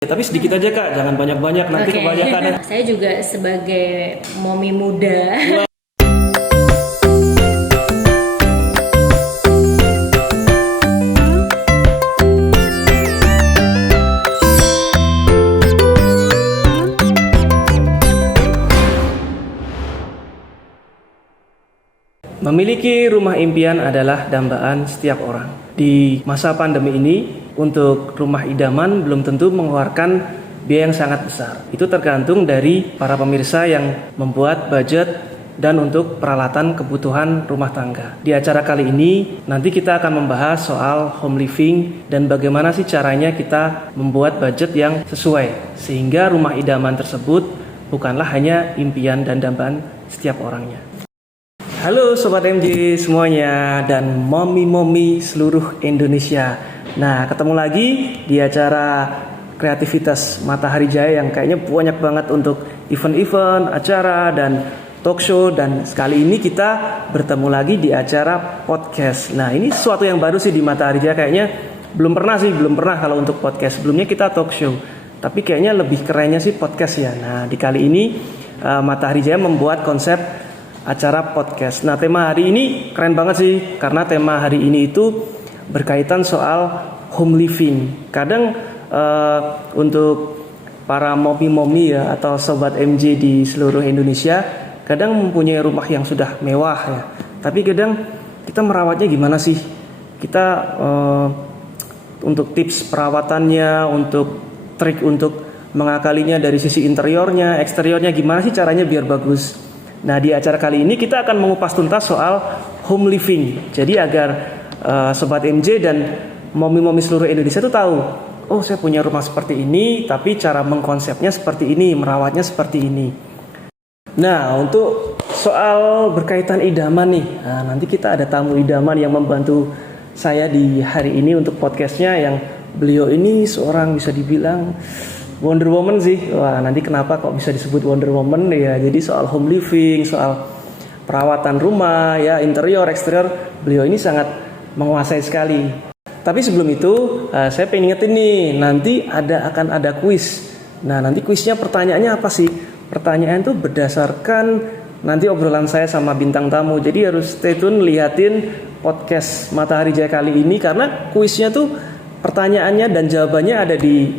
Tapi sedikit aja Kak, jangan banyak-banyak, nanti kebanyakan. Saya juga sebagai momi muda. Memiliki rumah impian adalah dambaan setiap orang. Di masa pandemi ini, untuk rumah idaman belum tentu mengeluarkan biaya yang sangat besar. Itu tergantung dari para pemirsa yang membuat budget dan untuk peralatan kebutuhan rumah tangga. Di acara kali ini, nanti kita akan membahas soal home living dan bagaimana sih caranya kita membuat budget yang sesuai, sehingga rumah idaman tersebut bukanlah hanya impian dan dambaan setiap orangnya. Halo Sobat MJ semuanya dan momi-momi seluruh Indonesia. Nah, ketemu lagi di acara kreativitas Matahari Jaya yang kayaknya banyak banget untuk event-event, acara, dan talk show. Dan sekali ini kita bertemu lagi di acara podcast. Nah, ini sesuatu yang baru sih di Matahari Jaya. Kayaknya belum pernah kalau untuk podcast. Sebelumnya kita talk show, tapi kayaknya lebih kerennya sih podcast ya. Nah, di kali ini Matahari Jaya membuat konsep acara podcast. Nah, tema hari ini keren banget sih, karena tema hari ini itu berkaitan soal home living. Kadang untuk para momi-momi ya atau sobat MJ di seluruh Indonesia, kadang mempunyai rumah yang sudah mewah ya. Tapi kadang kita merawatnya gimana sih? Kita untuk tips perawatannya, untuk trik untuk mengakalinya dari sisi interiornya, eksteriornya, gimana sih caranya biar bagus? Nah, di acara kali ini kita akan mengupas tuntas soal home living. Jadi agar Sobat MJ dan momi-momi seluruh Indonesia itu tahu, oh saya punya rumah seperti ini, tapi cara mengkonsepnya seperti ini, merawatnya seperti ini. Nah, untuk soal berkaitan idaman nih, nanti kita ada tamu idaman yang membantu saya di hari ini untuk podcastnya, yang beliau ini seorang bisa dibilang Wonder Woman sih. Wah, nanti kenapa kok bisa disebut Wonder Woman ya? Jadi soal home living, soal perawatan rumah ya, interior, eksterior, beliau ini sangat menguasai sekali. Tapi sebelum itu saya pengen ingetin nih, nanti akan ada kuis. Nah, nanti kuisnya pertanyaannya apa sih? Pertanyaan itu berdasarkan nanti obrolan saya sama bintang tamu. Jadi harus stay tune lihatin podcast Matahari Jaya kali ini, karena kuisnya tuh pertanyaannya dan jawabannya ada di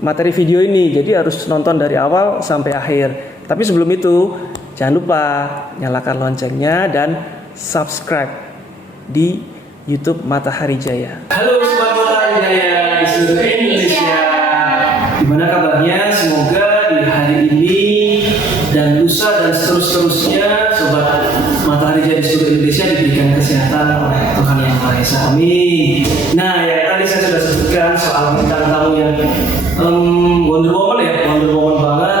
materi video ini, jadi harus nonton dari awal sampai akhir. Tapi sebelum itu, jangan lupa nyalakan loncengnya dan subscribe di YouTube Matahari Jaya. Halo Sobat Matahari Jaya di seluruh Indonesia. Gimana kabarnya? Semoga di hari ini dan lusa dan seterusnya Sobat Matahari Jaya di seluruh Indonesia diberikan kesehatan oleh Tuhan Yang Maha Esa. Amin. Nah, ya tadi saya sudah sebutkan soal bintang tamu yang Wonder Woman ya, Wonder Woman banget.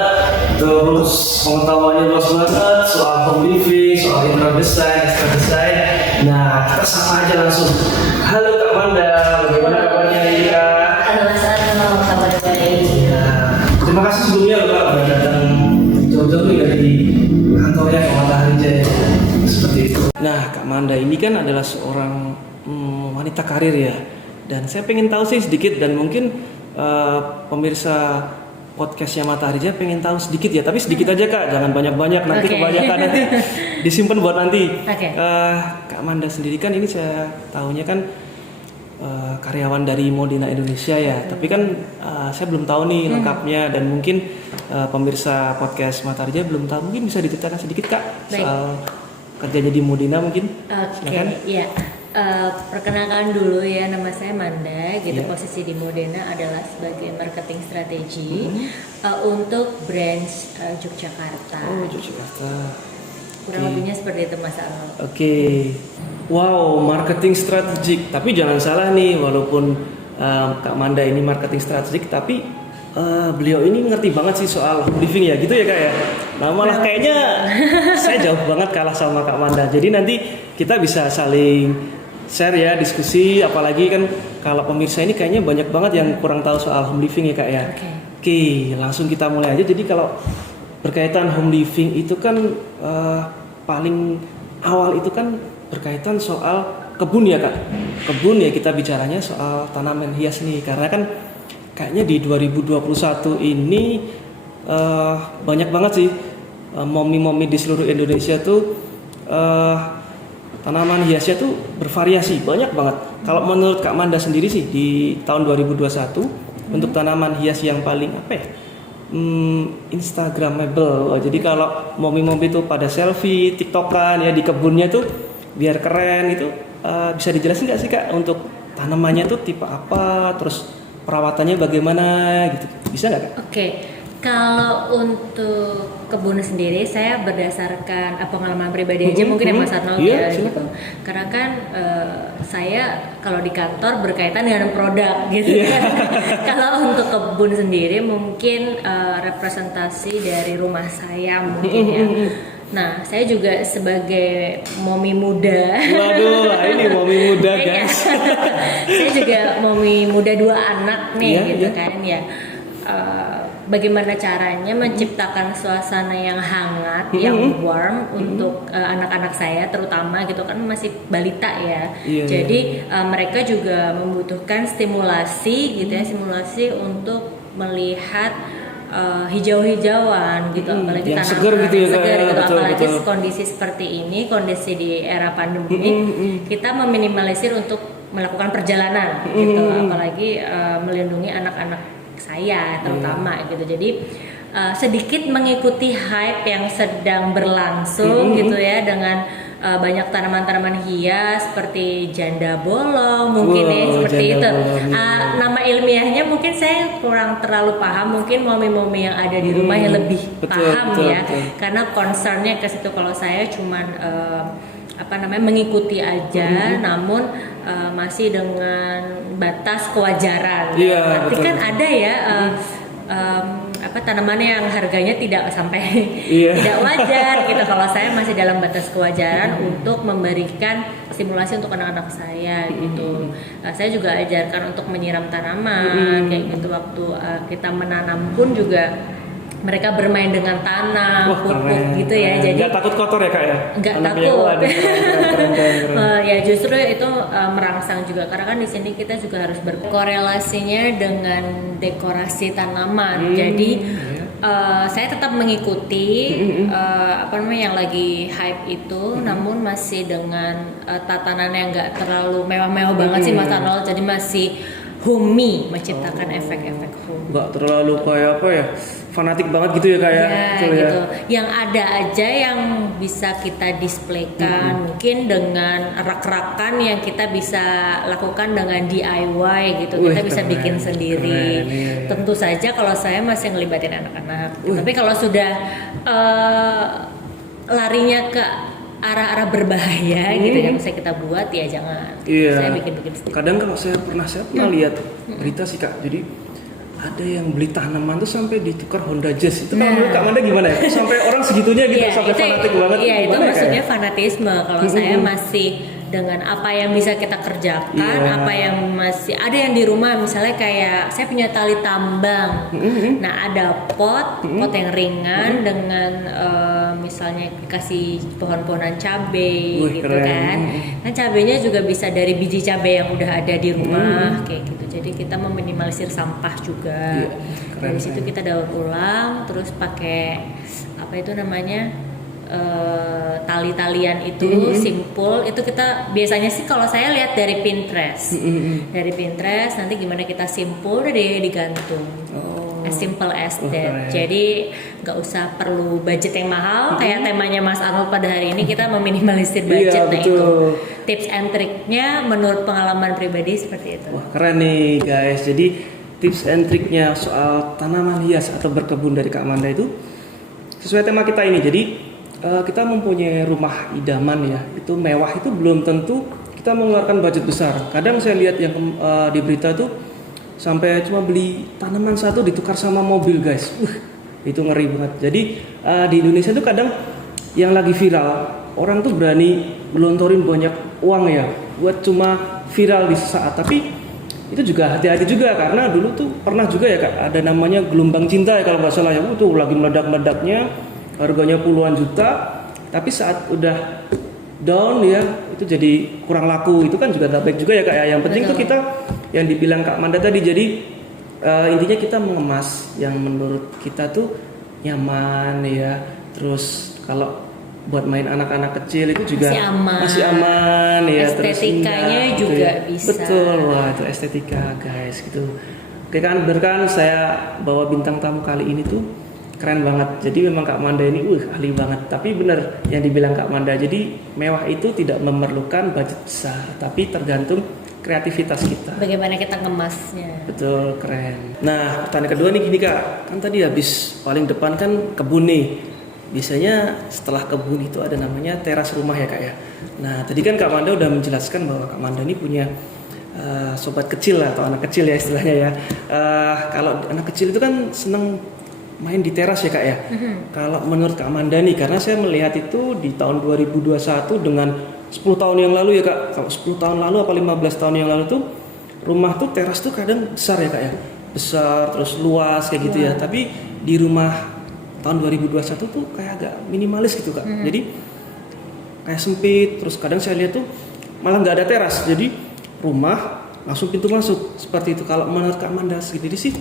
Terus pengetahuannya luas banget soal home living, soal interior design, exterior design. Nah, kita sapa aja langsung. Halo Kak Manda, bagaimana kabarnya Ika? Halo Mas Arno, kabar baik. Nah, terima kasih sebelumnya loh Kak udah datang jauh-jauh nih dari kantornya Kak Matahari Jaya. Seperti itu. Nah, Kak Manda ini kan adalah seorang wanita karir ya. Dan saya pengen tahu sih sedikit, dan mungkin pemirsa podcastnya Matahari Jaya pengen tahu sedikit ya, tapi sedikit aja Kak, jangan banyak-banyak, nanti kebanyakan nanti disimpan buat nanti. Kak Manda sendiri kan ini saya tahunya kan karyawan dari Modena Indonesia ya, tapi kan saya belum tahu nih lengkapnya, dan mungkin pemirsa podcast Matahari Jaya belum tahu, mungkin bisa diceritakan sedikit Kak soal kerjanya di Modena mungkin. Oke, iya. Perkenalkan dulu ya, nama saya Manda gitu. Posisi di Modena adalah sebagai marketing strategi untuk branch Yogyakarta. Oh, Yogyakarta. Kurang lebihnya seperti itu Mas Arno. Oke. Wow, marketing strategik. Tapi jangan salah nih, walaupun Kak Manda ini marketing strategik, tapi beliau ini ngerti banget sih soal home living ya, gitu ya Kak ya. Nah, malah kayaknya saya jauh banget kalah sama Kak Manda. Jadi nanti kita bisa saling share ya, diskusi, apalagi kan kalau pemirsa ini kayaknya banyak banget yang kurang tahu soal home living ya Kak ya. Oke, langsung kita mulai aja. Jadi kalau berkaitan home living itu kan paling awal itu kan berkaitan soal kebun ya Kak. Kebun ya, kita bicaranya soal tanaman hias nih, karena kan kayaknya di 2021 ini banyak banget sih momi-momi di seluruh Indonesia tuh tanaman hiasnya tuh bervariasi banyak banget. Kalau menurut Kak Manda sendiri sih di tahun 2021 untuk tanaman hias yang paling apa ya? Instagramable. Jadi kalau momi-momi tuh pada selfie, tiktokan ya di kebunnya tuh biar keren itu bisa dijelasin nggak sih Kak untuk tanamannya tuh tipe apa, terus perawatannya bagaimana gitu? Bisa nggak Kak? Oke. Kalau untuk kebun sendiri, saya berdasarkan pengalaman pribadi aja mungkin ya Mas Arnold ya gitu. Karena kan saya kalau di kantor berkaitan dengan produk gitu kan. Kalau untuk kebun sendiri mungkin representasi dari rumah saya mungkin ya. Nah, saya juga sebagai momi muda. Waduh, ini momi muda guys. Saya juga momi muda 2 anak nih gitu kan ya. Bagaimana caranya menciptakan suasana yang hangat, yang warm untuk anak-anak saya terutama gitu kan masih balita ya. Jadi mereka juga membutuhkan stimulasi gitu ya, stimulasi untuk melihat hijau-hijauan gitu, apalagi yang tanaman segar gitu ya, segar gitu, betul, apalagi betul. kondisi seperti ini, kondisi di era pandemi, kita meminimalisir untuk melakukan perjalanan gitu, apalagi melindungi anak-anak saya terutama gitu. Jadi sedikit mengikuti hype yang sedang berlangsung gitu ya, dengan banyak tanaman-tanaman hias seperti janda bolong mungkin ya seperti itu. Nama ilmiahnya mungkin saya kurang terlalu paham, mungkin momi-momi yang ada di rumah yang lebih paham ya. Karena concernnya ke situ, kalau saya cuman mengikuti aja, namun masih dengan batas kewajaran. Berarti kan ada ya tanaman yang harganya tidak sampai tidak wajar gitu. Kalau saya masih dalam batas kewajaran untuk memberikan stimulasi untuk anak-anak saya gitu. Saya juga ajarkan untuk menyiram tanaman kayak gitu. Waktu kita menanam pun juga mereka bermain dengan tanah, pupuk gitu ya. Jadi nggak takut kotor ya Kak ya? Nggak takut. Ya justru itu merangsang juga, karena kan di sini kita juga harus berkorelasinya dengan dekorasi tanaman. Jadi saya tetap mengikuti yang lagi hype itu, namun masih dengan tatanan yang nggak terlalu mewah-mewah banget sih Mas Arnold. Jadi masih homey, menciptakan efek-efek home. Nggak terlalu kayak apa ya, fanatik banget gitu ya kayak gitu. Yang ada aja yang bisa kita displaykan, mungkin dengan rak-rakan yang kita bisa lakukan dengan DIY gitu. Kita bisa bikin sendiri. Tentu saja kalau saya masih ngelibatin anak-anak. Tapi kalau sudah larinya ke arah-arah berbahaya gitu yang bisa kita buat, ya jangan. Saya bikin-bikin sendiri. Kadang kalau saya pernah lihat berita sih Kak, jadi ada yang beli tanaman tuh sampai ditukar Honda Jazz. Itu kalau menurut Kak Manda gimana ya? Sampai orang segitunya gitu, sampai fanatik banget. Iya, itu maksudnya fanatisme. Kalau saya masih dengan apa yang bisa kita kerjakan, apa yang masih ada yang di rumah, misalnya kayak saya punya tali tambang. Nah, ada pot yang ringan dengan misalnya kasih pohon-pohonan cabai gitu kan. Nah, cabainya juga bisa dari biji cabai yang udah ada di rumah kayak gitu. Jadi kita meminimalisir sampah juga. Dari situ kita daur ulang, terus pakai tali-talian itu simpul. Itu kita biasanya sih kalau saya lihat dari Pinterest. Dari Pinterest nanti gimana kita simpul udah digantung. As simple as that. Jadi nggak usah perlu budget yang mahal. Kayak temanya Mas Arnold pada hari ini, kita meminimalisir budget. Nah itu tips and triknya menurut pengalaman pribadi seperti itu. Wah keren nih guys. Jadi tips and triknya soal tanaman hias atau berkebun dari Kak Manda itu sesuai tema kita ini. Jadi kita mempunyai rumah idaman ya, itu mewah, itu belum tentu kita mengeluarkan budget besar. Kadang saya lihat yang di berita tuh sampai cuma beli tanaman satu ditukar sama mobil guys. Itu ngeri banget. Jadi di Indonesia tuh kadang yang lagi viral, orang tuh berani melontorin banyak uang ya buat cuma viral di sesaat. Tapi itu juga hati-hati juga, karena dulu tuh pernah juga ya Kak, ada namanya gelombang cinta ya kalau nggak salah ya. Tuh lagi meledak-meledaknya, harganya puluhan juta, tapi saat udah down ya itu jadi kurang laku. Itu kan juga tak baik juga ya Kak ya. Yang penting tuh kita yang dibilang Kak Manda tadi, jadi Intinya kita mengemas yang menurut kita tuh nyaman ya. Terus kalau buat main anak-anak kecil itu juga masih aman ya. Estetikanya terus juga ya. bisa. Betul, wah itu estetika guys gitu. Oke kan, berkan saya bawa bintang tamu kali ini tuh keren banget. Jadi memang Kak Manda ini ahli banget. Tapi benar yang dibilang Kak Manda. Jadi mewah itu tidak memerlukan budget besar, tapi tergantung kreativitas kita. Bagaimana kita ngemasnya. Betul, keren. Nah, pertanyaan kedua nih gini Kak. Kan tadi habis paling depan kan kebun nih. Biasanya setelah kebun itu ada namanya teras rumah ya Kak ya. Nah, tadi kan Kak Manda udah menjelaskan bahwa Kak Manda ini punya sobat kecil atau anak kecil ya istilahnya ya. Kalau anak kecil itu kan seneng main di teras ya Kak ya. Kalau menurut Kak Manda nih, karena saya melihat itu di tahun 2021 dengan 10 tahun yang lalu ya Kak. Kalau 10 tahun lalu apa 15 tahun yang lalu tuh rumah tuh teras tuh kadang besar ya Kak ya. Besar terus luas kayak gitu ya. Tapi di rumah tahun 2021 tuh kayak agak minimalis gitu Kak. Jadi kayak sempit, terus kadang saya lihat tuh malah nggak ada teras. Jadi rumah langsung pintu masuk seperti itu. Kalau menurut Kak Manda sendiri sih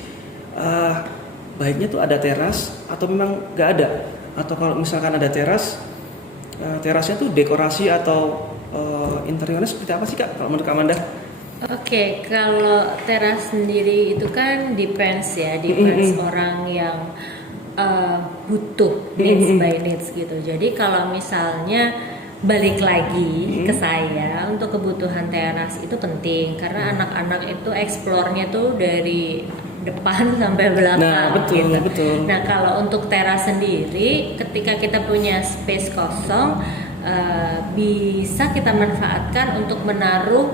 baiknya tuh ada teras atau memang nggak ada, atau kalau misalkan ada teras, terasnya tuh dekorasi atau interiornya seperti apa sih Kak kalau menurut Kak Manda? Oke, kalau teras sendiri itu kan depends orang yang butuh needs by needs gitu. Jadi kalau misalnya balik lagi ke saya, untuk kebutuhan teras itu penting karena anak-anak itu explore-nya tuh dari depan sampai belakang. Nah, betul, gitu. betul. Nah, kalau untuk teras sendiri, ketika kita punya space kosong, bisa kita manfaatkan untuk menaruh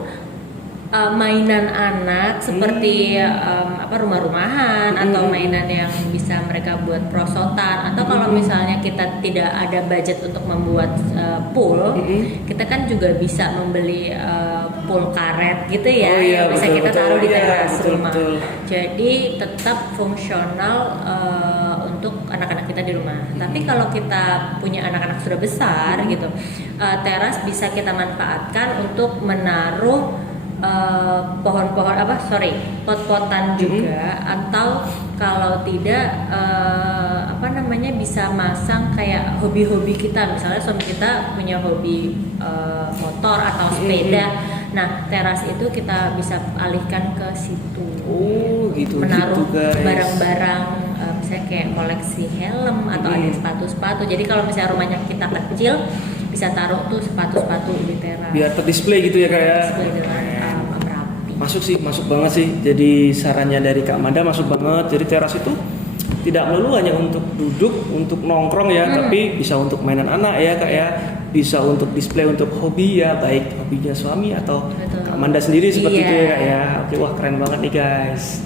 mainan anak seperti rumah-rumahan atau mainan yang bisa mereka buat prosotan, atau kalau misalnya kita tidak ada budget untuk membuat pool, kita kan juga bisa membeli pool karet gitu ya, yang bisa kita taruh di teras rumah. Jadi tetap fungsional untuk anak-anak kita di rumah. Tapi kalau kita punya anak-anak sudah besar gitu, teras bisa kita manfaatkan untuk menaruh pot-potan juga, atau kalau tidak bisa masang kayak hobi-hobi kita. Misalnya suami kita punya hobi motor atau sepeda, nah teras itu kita bisa alihkan ke situ. Gitu, menaruh gitu barang-barang, misalnya kayak koleksi helm atau ada sepatu-sepatu. Jadi kalau misalnya rumahnya kita kecil, bisa taruh tuh sepatu-sepatu di teras. Biar terdisplay gitu ya kayak. Masuk banget sih. Jadi sarannya dari Kak Manda masuk banget. Jadi teras itu tidak melulu hanya untuk duduk, untuk nongkrong ya, tapi bisa untuk mainan anak ya Kak ya. Bisa untuk display, untuk hobi ya, baik hobinya suami atau Kak Manda sendiri seperti itu ya Kak ya. Oke, wah keren banget nih guys.